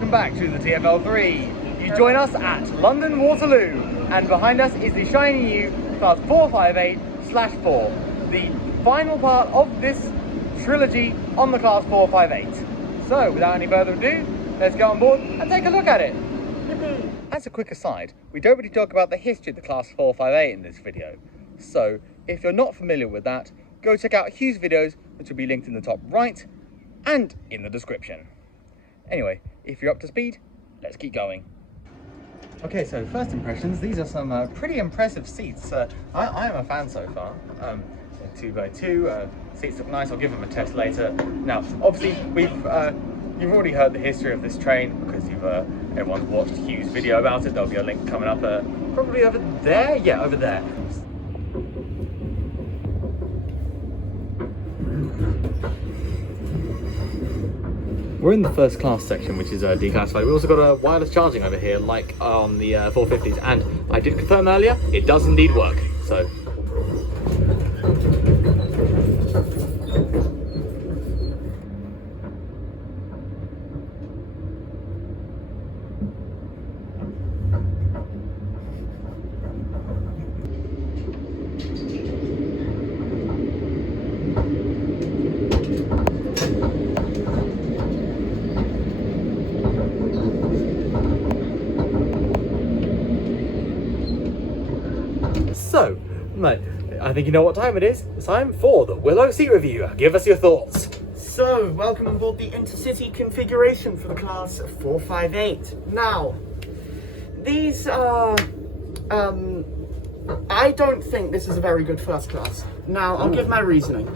welcome back to the TFL3. You join us at London Waterloo, and behind us is the shiny new Class 458/4, the final part of this trilogy on the Class 458. So, without any further ado, let's go on board and take a look at it. As a quick aside, we don't really talk about the history of the Class 458 in this video. So, if you're not familiar with that, go check out Hugh's videos, which will be linked in the top right and in the description. Anyway, if you're up to speed, let's keep going. Okay, so first impressions, these are some pretty impressive seats. I am a fan so far. 2x2, seats look nice. I'll give them a test later. Now, obviously, you've already heard the history of this train because everyone's watched Hugh's video about it. There'll be a link coming up, probably over there. Yeah, over there. We're in the first class section, which is declassified. We've also got wireless charging over here, like on the 450s, and I did confirm earlier, it does indeed work. So. So, mate, I think you know what time it is. It's time for the Willow seat review. Give us your thoughts. So, welcome on board the intercity configuration for the Class 458. Now, these are, I don't think this is a very good first class. Now, I'll give my reasoning.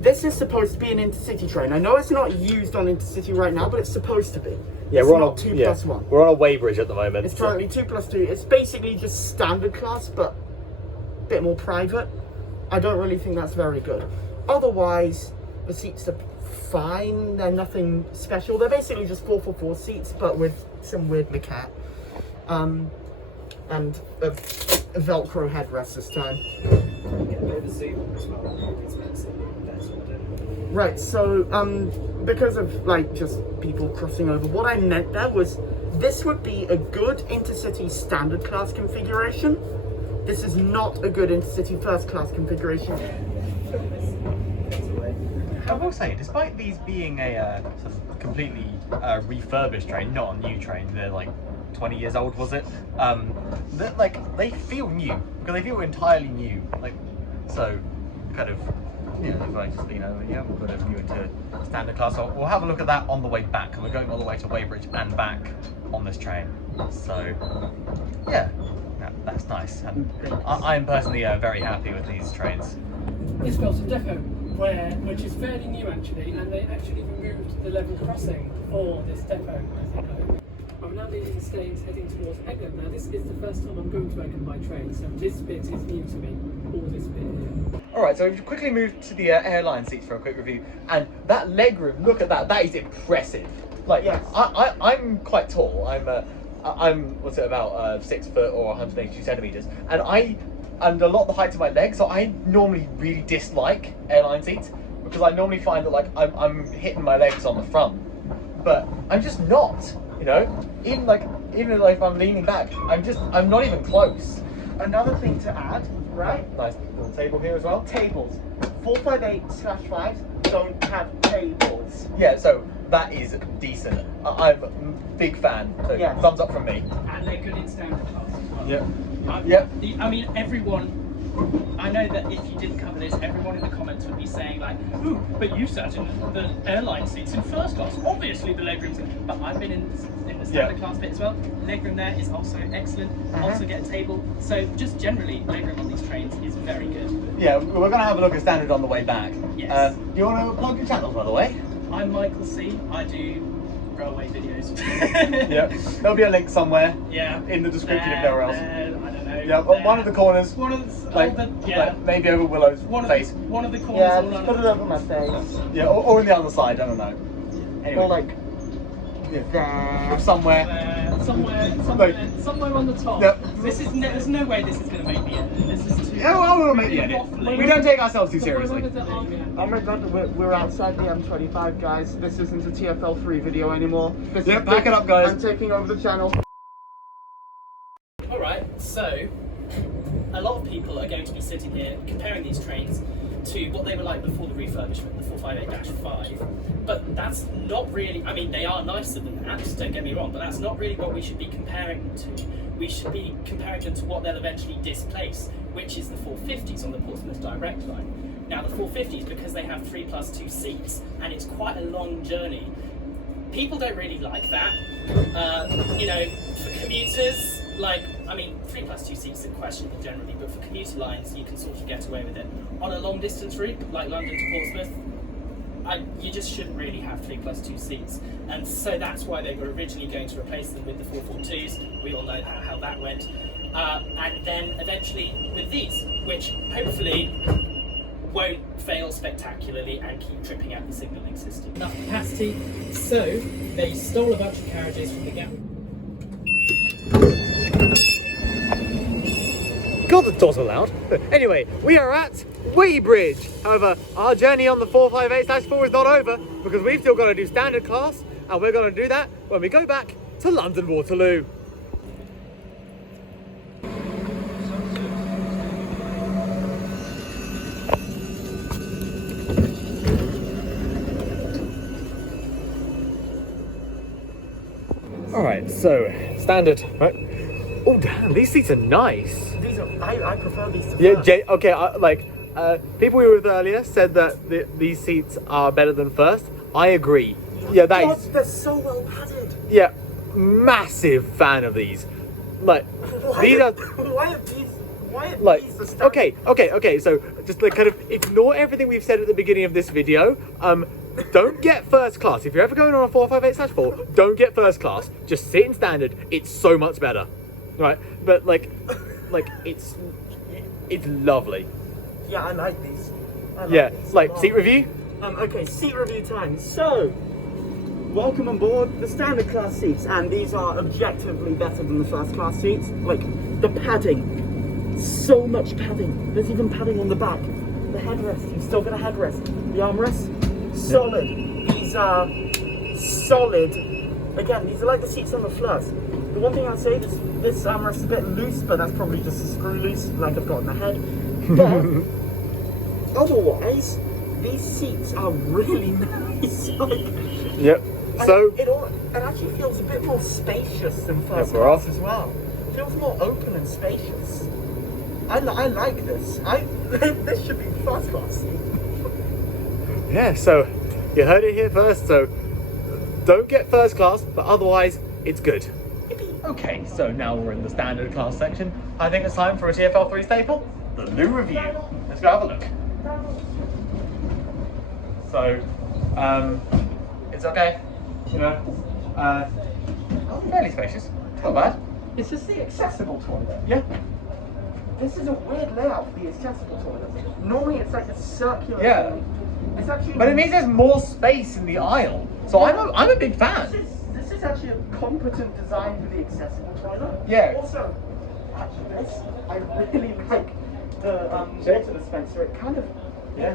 This is supposed to be an intercity train. I know it's not used on intercity right now, but it's supposed to be. Yeah, we're on a 2+1. We're on a Weybridge at the moment. It's currently 2+2. It's basically just standard class, but a bit more private. I don't really think that's very good. Otherwise, the seats are fine. They're nothing special. They're basically just 4x4 seats, but with some weird maquette. And a Velcro headrest this time. Right, so because of like just people crossing over, what I meant there was this would be a good intercity standard class configuration. This is not a good intercity first class configuration. I will say, despite these being a sort of completely refurbished train, not a new train, they're like 20 years old, was it? They feel new because they feel entirely new. Like, so kind of. Yeah, if I just lean over here, we'll put a view into standard class. So we'll have a look at that on the way back, and we're going all the way to Weybridge and back on this train. So, yeah, that's nice. And I am personally very happy with these trains. It's got a depot which is fairly new actually, and they actually removed the level crossing for this depot, I think. I'm now leaving the Staines heading towards Egham. Now this is the first time I'm going to Egham by train, so this bit is new to me, all this bit here. Alright, so we've quickly moved to the airline seats for a quick review, and that legroom, look at that, that is impressive. Like, yes. I'm quite tall, I'm what's it, about 6 foot or 182 centimeters, and a lot of the height of my legs, so I normally really dislike airline seats, because I normally find that like I'm hitting my legs on the front, but I'm just not, you know, even if I'm leaning back, I'm not even close. Another thing to add, right? Nice little table here as well. Tables. 458/5 don't have tables. Yeah, so that is decent. I'm a big fan. So yes. Thumbs up from me. And they're good in standard class as well. Yep. Yep. I mean, everyone. I know that if you didn't cover this, everyone in the comments would be saying like, "Ooh, but you sat in the airline seats in first class. Obviously, the legroom's good." But I've been in the standard class bit as well. Legroom there is also excellent. Also get a table. So just generally, legroom on these trains is very good. Yeah, we're gonna have a look at standard on the way back. Yes. Do you want to plug your channels, by the way? I'm Michael C. I do railway videos. Yeah. There'll be a link somewhere. Yeah. In the description if nowhere else. I don't know. Yeah, one of the corners. One of the, like maybe over Willow's face. One of the corners. Yeah, just put it over my face. Yeah, or on the other side. I don't know. Anyway. Or like there. Somewhere. Somewhere on the top. Yep. There's no way this is going to make the end. This is too. Yeah, well, will make the edit. We don't take ourselves too seriously. Oh my god, we're outside the M25, guys. This isn't a TFL3 video anymore. Yep, pack it up, guys. I'm taking over the channel. Alright, so a lot of people are going to be sitting here comparing these trains to what they were like before the refurbishment, the 458-5. But that's not really, I mean, they are nicer than that, don't get me wrong, but that's not really what we should be comparing them to. We should be comparing them to what they'll eventually displace, which is the 450s on the Portsmouth Direct line. Now, the 450s, because they have 3+2 seats, and it's quite a long journey, people don't really like that. You know, for commuters, like, I mean, 3+2 seats are questionable generally, but for commuter lines, you can sort of get away with it. On a long distance route, like London to Portsmouth, you just shouldn't really have 3+2 seats. And so that's why they were originally going to replace them with the 442s. We all know how that went. And then eventually with these, which hopefully won't fail spectacularly and keep tripping out the signalling system. Enough capacity, so they stole a bunch of carriages from the gap. God, the doors are loud. Anyway, we are at Weybridge. However, our journey on the 458-4 is not over because we've still got to do standard class, and we're going to do that when we go back to London Waterloo. All right, so standard, right? Oh damn, these seats are nice. These are, I prefer these to first. Okay, people we were with earlier said that these seats are better than first. I agree. Yeah, that is. They're so well padded. Yeah, massive fan of these. Like, these are. Why are these? Why are Like, these the standard? okay. So just like kind of ignore everything we've said at the beginning of this video. Don't get first class. If you're ever going on a 458-4, don't get first class. Just sit in standard. It's so much better, right? But like it's lovely. Yeah, I like these. I Yeah, these like a lot. seat review. Okay, seat review time. So, welcome on board the standard class seats, and these are objectively better than the first class seats. Like, the padding, so much padding. There's even padding on the back. The headrest, you've still got a headrest. The armrest, solid. These are solid. Again, these are like the seats on the Flirts. The one thing I'd say, this armrest is a bit loose, but that's probably just a screw loose, like I've got in the head. But otherwise, these seats are really nice. Like, Yep. So it actually feels a bit more spacious than first we're class off. as well. It feels more open and spacious. I like this. This should be first class. yeah, so you heard it here first. So don't get first class, but otherwise it's good. Okay, so now we're in the standard class section. I think it's time for a TFL3 staple, the loo review. Let's go have a look. So, it's okay, you know, fairly spacious, not bad. It's just the accessible toilet. Yeah, This is a weird layout for the accessible toilet. Normally it's like a circular. Yeah. thing. It's actually. but it means there's more space in the aisle. So I'm a big fan. This is actually a competent design for the accessible toilet. Yeah. Also, actually, this I really like the Sure. water dispenser. It kind of Yeah.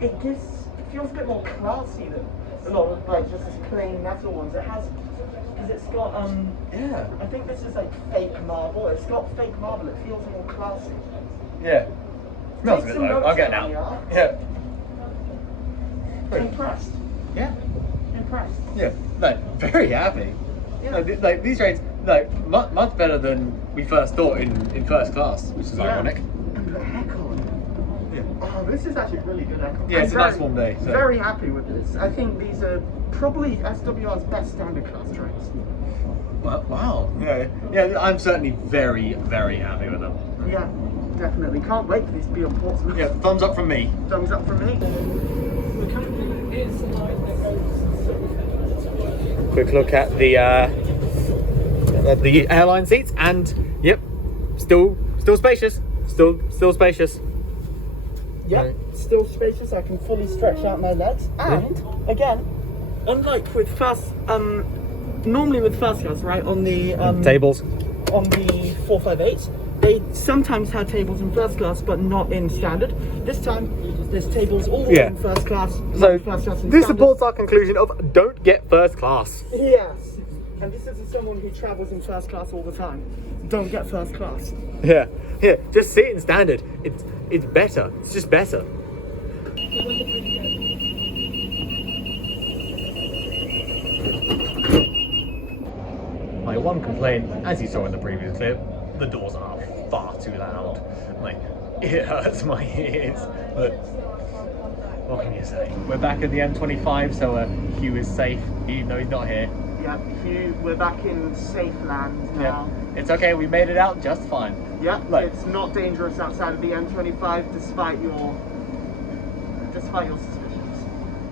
it feels a bit more classy than a lot of like just this plain metal ones. It has because it's got Yeah. I think this is like fake marble. It's got fake marble. It feels more classy. Yeah. Smells a Take bit some low. notes I'll get down now. here. Yeah. Impressed. Yeah. Impressed. Yeah. Like very happy. Yeah. Like these trains, like much better than we first thought in first class, which is ironic. And the aircon. Yeah. Oh, this is actually really good aircon. Yeah, it's I'm a nice warm day, so. Very happy with this. I think these are probably SWR's best standard class trains. Wow. Yeah. Yeah. I'm certainly very happy with them. Yeah, definitely. Can't wait for these to be on Portsmouth. Yeah. Thumbs up from me. Thumbs up from me. Here's the line that goes. Quick look at the airline seats, and yep, still spacious. Still spacious. Yep, still spacious. I can fully stretch out my legs. And again, unlike with first, normally with first class, right on the Tables. on the 458, they sometimes had tables in first class, but not in standard. This time, there's tables all in first class. So first class in this standard. supports our conclusion of don't get first class. Yes. And this is as someone who travels in first class all the time. Don't get first class. Yeah, just sit in standard. It's better. It's just better. My one complaint, as you saw in the previous clip, the doors are far too loud. Like, it hurts my ears. But what can you say? We're back at the M25, so Hugh is safe, even though he's not here. Yeah, Hugh, we're back in safe land now. Yeah. It's okay, we made it out just fine. Yeah, Like, it's not dangerous outside of the M25 despite your suspicions.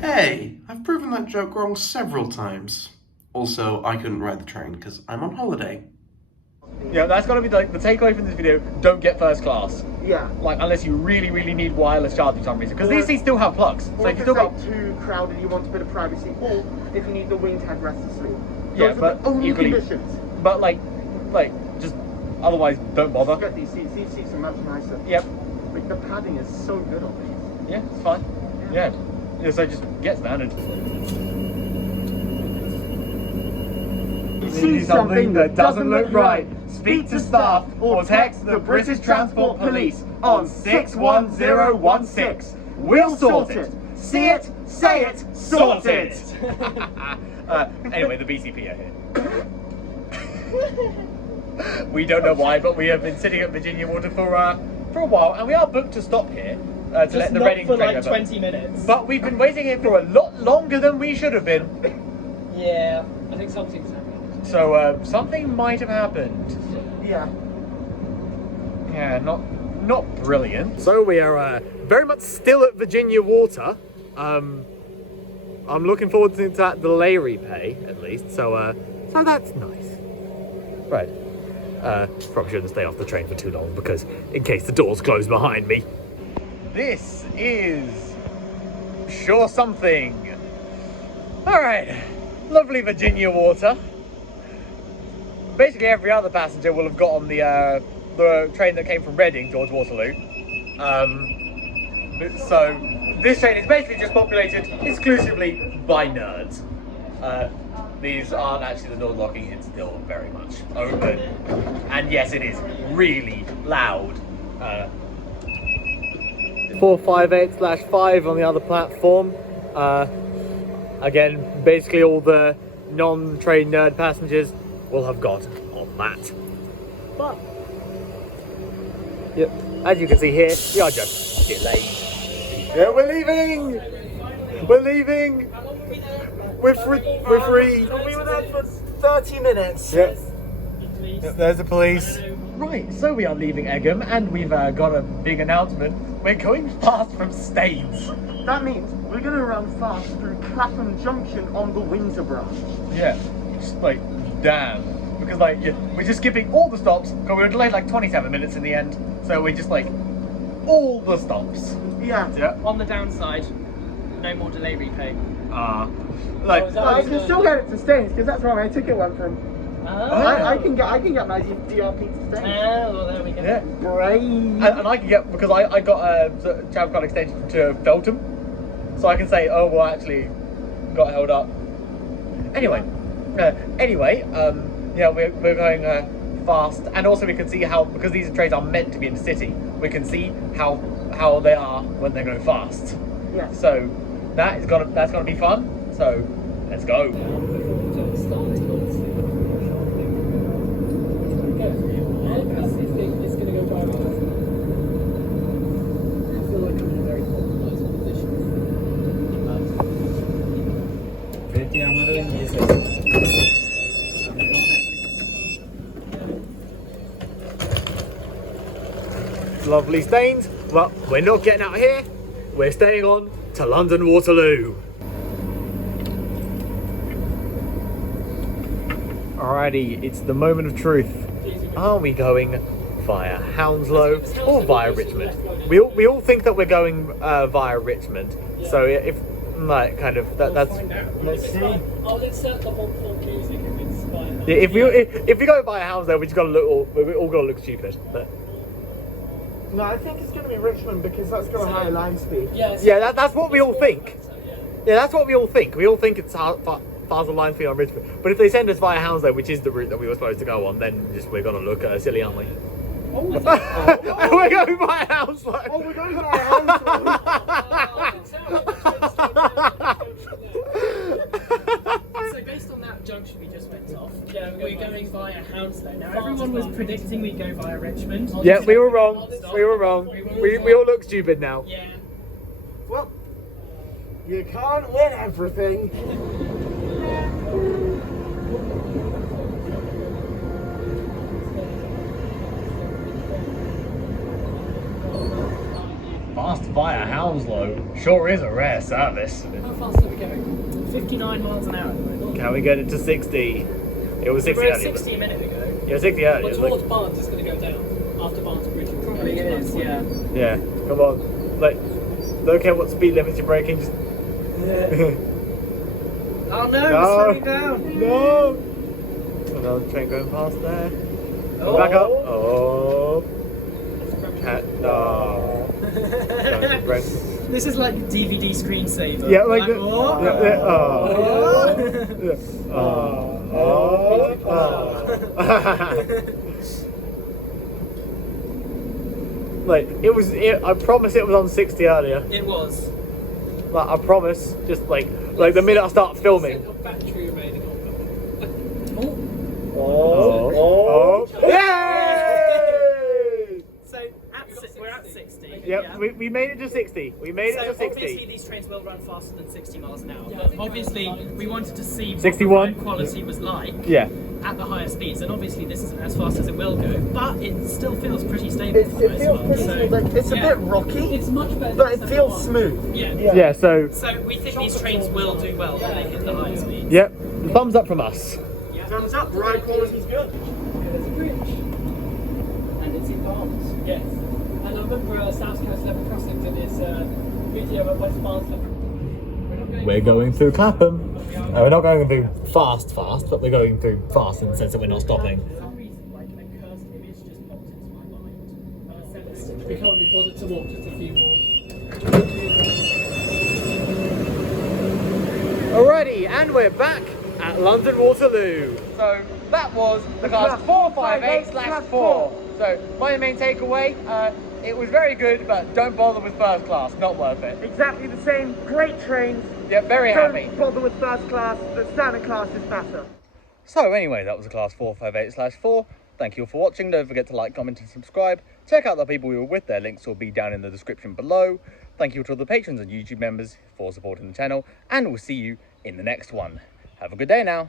Hey, I've proven that joke wrong several times. Also, I couldn't ride the train because I'm on holiday. yeah, that's gotta be like the takeaway from this video. Don't get first class. Yeah. Like, unless you really, really need wireless charging for some reason. Because these seats still have plugs. So Or if if you it's still like got... too crowded, you want a bit of privacy, or if you need the wing to have rest asleep. Yeah, Those are but the only equally- conditions. But like, just otherwise, don't bother. Get these seats. These seats are much nicer. Yep. Like, the padding is so good on these. Yeah, it's fine. Yeah. So just get standard. See something that doesn't look right, speak to staff or text the British Transport Police on 61016. We'll sort it. See it, say it, sort it. Anyway, the BCP are here. We don't know why, but we have been sitting at Virginia Water for a while, and we are booked to stop here to let the Reading for train like over. 20 minutes. But we've been waiting here for a lot longer than we should have been. Yeah, I think something's happened. So something might have happened. Yeah. Yeah, not brilliant. So we are very much still at Virginia Water. I'm looking forward to that delay repay at least. So that's nice. Right. Probably shouldn't stay off the train for too long because in case the doors close behind me. This is sure something. All right, lovely Virginia Water. Basically, every other passenger will have got on the train that came from Reading towards Waterloo. So this train is basically just populated exclusively by nerds. These aren't actually the door locking, it's still very much open. And yes, it is really loud. 458/5 on the other platform. Again, basically all the non-train nerd passengers will have got on that. But, yep, as you can see here, we are just delayed. Yeah, we're leaving! We're leaving! We're free! We were there for 30 minutes. Yep. Yep, there's the police. Right, so we are leaving Egham and we've got a big announcement. We're going fast from Staines. That means we're going to run fast through Clapham Junction on the Windsor branch. Yeah, just like, damn. Because like, yeah, we're just skipping all the stops, because we were delayed like 27 minutes in the end. So we're just like, all the stops. Yeah. Yeah. On the downside, no more delay repay. Like, I can still get it to Staines because that's where my ticket went from. I can get my DRP to Staines. Well, there we go. yeah. Brave. And I can get, because I got a travel card extension to Feltham. So I can say, oh, well, actually, got held up. Anyway, yeah, we're going fast. And also we can see how, because these trains are meant to be in the city, we can see how they are when they're going fast. Yeah. So that's gonna be fun. So let's go. It's going to go by. I feel like I'm in a very compromised position. Lovely Staines. Well, we're not getting out of here. We're staying on to London Waterloo. Alrighty, it's the moment of truth. Are we going via Hounslow or via Richmond? We all think that we're going via Richmond. So if like kind of that's Let's see. I'll insert the whole full music if it's by. if we go via Hounslow, we all got to look stupid. But No, I think it's going to be Richmond because that's got a higher line speed. Yeah, Yeah, that's what we all think. Yeah, that's what we all think. We all think it's faster line speed on Richmond. But if they send us via Hounslow, which is the route that we were supposed to go on, then just we're gonna look silly, aren't we? We're going via Hounslow. Oh, we're going via Hounslow. So based on that junction we just went off, we're going via Hounslow. Now everyone was predicting we'd go via Richmond. Yeah, we were wrong. We were wrong. We all look stupid now. Yeah. Well, you can't win everything. Fast via Hounslow sure is a rare service. How fast are we going? 59 miles an hour. Can we get it to 60? It was 60 We were at earlier. 60 a minute ago. It was 60 earlier. But It was towards Barnes it's going to go down. After Barnes Bridge. Probably is, yeah. yeah, come on. Like, look at what speed limits you're breaking. Just... Oh no, No. we're slowing down. No! Another train going past there. Oh. Back up. Oh. No. This is like DVD screensaver. Yeah, like the, oh. yeah, yeah, like I promise it was on 60 earlier. It was. Like I promise, just like the minute I start filming. Battery remaining on. Oh. Yay! So we're at 60. Yep, we made it to 60. We made it So to 60. obviously these trains will run faster than 60 miles an hour. But obviously we wanted to see what 61? the road quality was like Yeah. at the higher speeds. And obviously this isn't as fast as it will go, but it still feels pretty stable for the It most feels part. pretty smooth. Like, it's a yeah. bit rocky, It's much better. but it than feels 71. smooth. Yeah. Yeah, so So we think these trains will do well when they hit the higher speeds. yep. Thumbs up from us. Thumbs up, ride quality's good. There's a bridge. And it's in Barnes. Yes. And I remember South Coast Level Crossings in his video at West Barnes. We're going through Clapham. We're not going through fast, but we're going through fast in the sense that we're not stopping. For some reason, like a cursed image just popped into my mind. We can't be bothered to walk just a few more. Alrighty, and we're back at London Waterloo. So that was the class 458/4. So my main takeaway, it was very good, but don't bother with first class, not worth it. Exactly the same. Great trains. Yeah, very happy. Don't bother with first class. The standard class is better. So anyway, that was the class 458/4. Thank you all for watching. Don't forget to like, comment and subscribe. Check out the people we were with. Their links will be down in the description below. Thank you to all the patrons and YouTube members for supporting the channel, and we'll see you in the next one. Have a good day now.